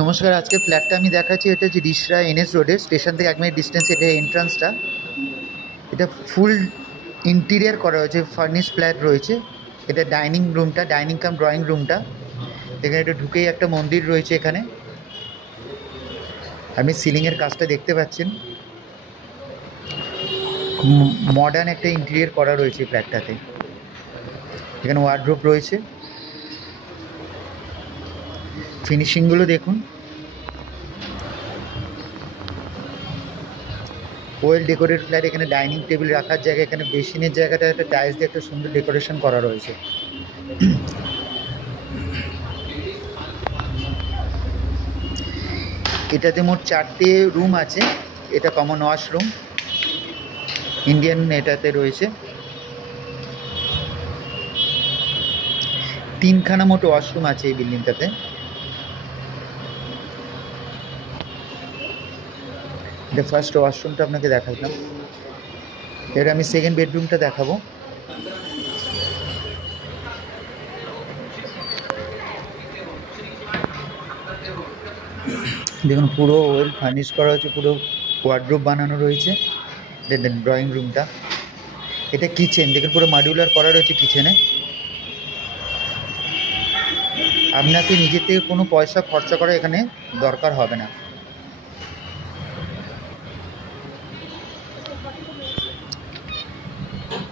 নমস্কার, আজকে ফ্ল্যাটটা আমি দেখাচ্ছি। এটা হচ্ছে রিষড়া NS রোডে, স্টেশন থেকে 1 মিনিট ডিস্টেন্স। এটা এন্ট্রান্সটা, এটা ফুল ইন্টিরিয়ার করা হয়েছে, ফার্নিশ ফ্ল্যাট রয়েছে। এটা ডাইনিং রুমটা, ডাইনিং কাম ড্রয়িং রুমটা। এখানে এটা ঢুকেই একটা মন্দির রয়েছে। এখানে আপনি সিলিংয়ের কাজটা দেখতে পাচ্ছেন। মডার্ন একটা ইন্টিরিয়ার করা রয়েছে ফ্ল্যাটটাতে। এখানে ওয়ার্ডরোব রয়েছে, ফিনিশিংগুলো দেখুন। Well decorate flat. এখানে ডাইনিং টেবিল রাখার জায়গা, এখানে বেসিনের জায়গাটা একটা টাইলস দিয়ে একটা সুন্দর ডেকোরেশন করা রয়েছে। এটাতে মোট 4টে রুম আছে। এটা কমন ওয়াশরুম, ইন্ডিয়ান এটাতে রয়েছে। 3খানা মোট ওয়াশরুম আছে এই বিল্ডিংটাতে। এটা ফার্স্ট ওয়াশরুমটা আপনাকে দেখালাম। এবার আমি সেকেন্ড বেডরুমটা দেখাবো। দেখুন, পুরো ওয়েল ফার্নিশ করা হয়েছে, পুরো ওয়ার্ডরোব বানানো রয়েছে। ড্রয়িং রুমটা, এটা কিচেন দেখুন, পুরো মডিউলার করা রয়েছে কিচেনে। আপনাকে নিজে থেকে কোনো পয়সা খরচা করা এখানে দরকার হবে না।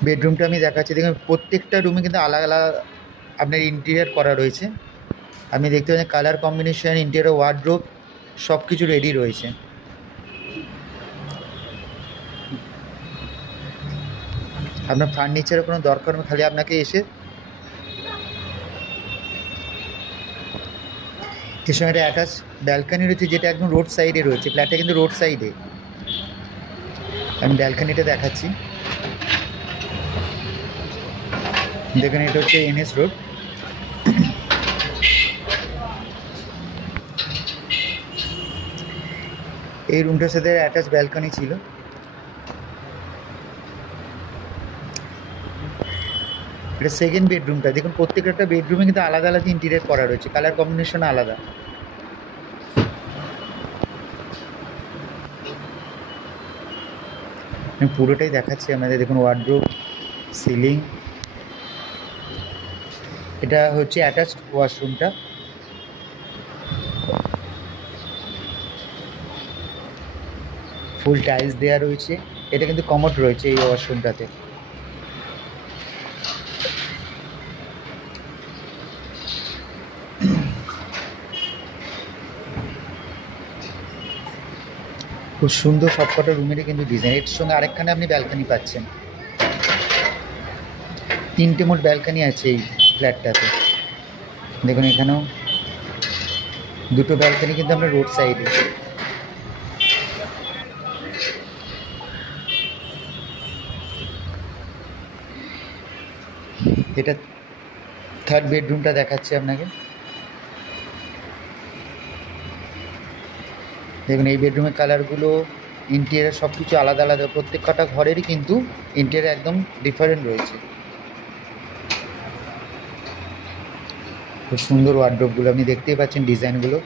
বেডরুমটা আমি দেখাচ্ছি। দেখুন, প্রত্যেকটা রুমে কিন্তু আলাদা আলাদা আপনার ইন্টেরিয়ার করা রয়েছে। আপনি দেখতে পাচ্ছেন কালার কম্বিনেশন, ইন্টেরিয়ার, ওয়ার্ডরোব সব কিছু রেডি রয়েছে। আপনার ফার্নিচারের কোনো দরকার নেই, খালি আপনাকে এসে এর সঙ্গে একটা অ্যাটাচ ব্যালকানি রয়েছে, যেটা একদম রোড সাইডে রয়েছে। ফ্ল্যাটটা কিন্তু রোড সাইডে। আমি ব্যালকানিটা দেখাচ্ছি। দেখুন, এটা হচ্ছে NS রোড। এই রুমটার সাথে অ্যাটাচ ব্যালকানি ছিল। এটা সেকেন্ড বেডরুমটা। দেখুন, প্রত্যেকটা বেডরুমে কিন্তু আলাদা আলাদা ইন্টেরিয়ার করা রয়েছে, কালার কম্বিনেশন আলাদা। আমি পুরোটাই দেখাচ্ছি আমাদের। দেখুন, ওয়ার্ডরোব, সিলিং। এটা হচ্ছে অ্যাটাচড ওয়াশরুমটা। ফুল টাইলস দেওয়া রয়েছে। এটা কিন্তু কমোড রয়েছে এই ওয়াশরুমটাতে। খুব সুন্দর সবকটা রুমেরই কিন্তু ডিজাইন। এর সঙ্গে আরেকখানে আপনি ব্যালকানি পাচ্ছেন। 3টে মোট ব্যালকানি আছে এই ফ্ল্যাটটাতে। দেখুন, এখানেও 2টো ব্যালকানি কিন্তু আমরা রোড সাইডে। এটা থার্ড বেডরুমটা দেখাচ্ছি আপনাকে। দেখুন, এই বেডরুমের কালারগুলো, ইন্টেরিয়ার সব কিছু আলাদা আলাদা। প্রত্যেক কটা ঘরেরই কিন্তু ইন্টেরিয়ার একদম ডিফারেন্ট রয়েছে। খুব সুন্দর ওয়ার্ডরোবগুলো আপনি দেখতেই পাচ্ছেন, ডিজাইনগুলো।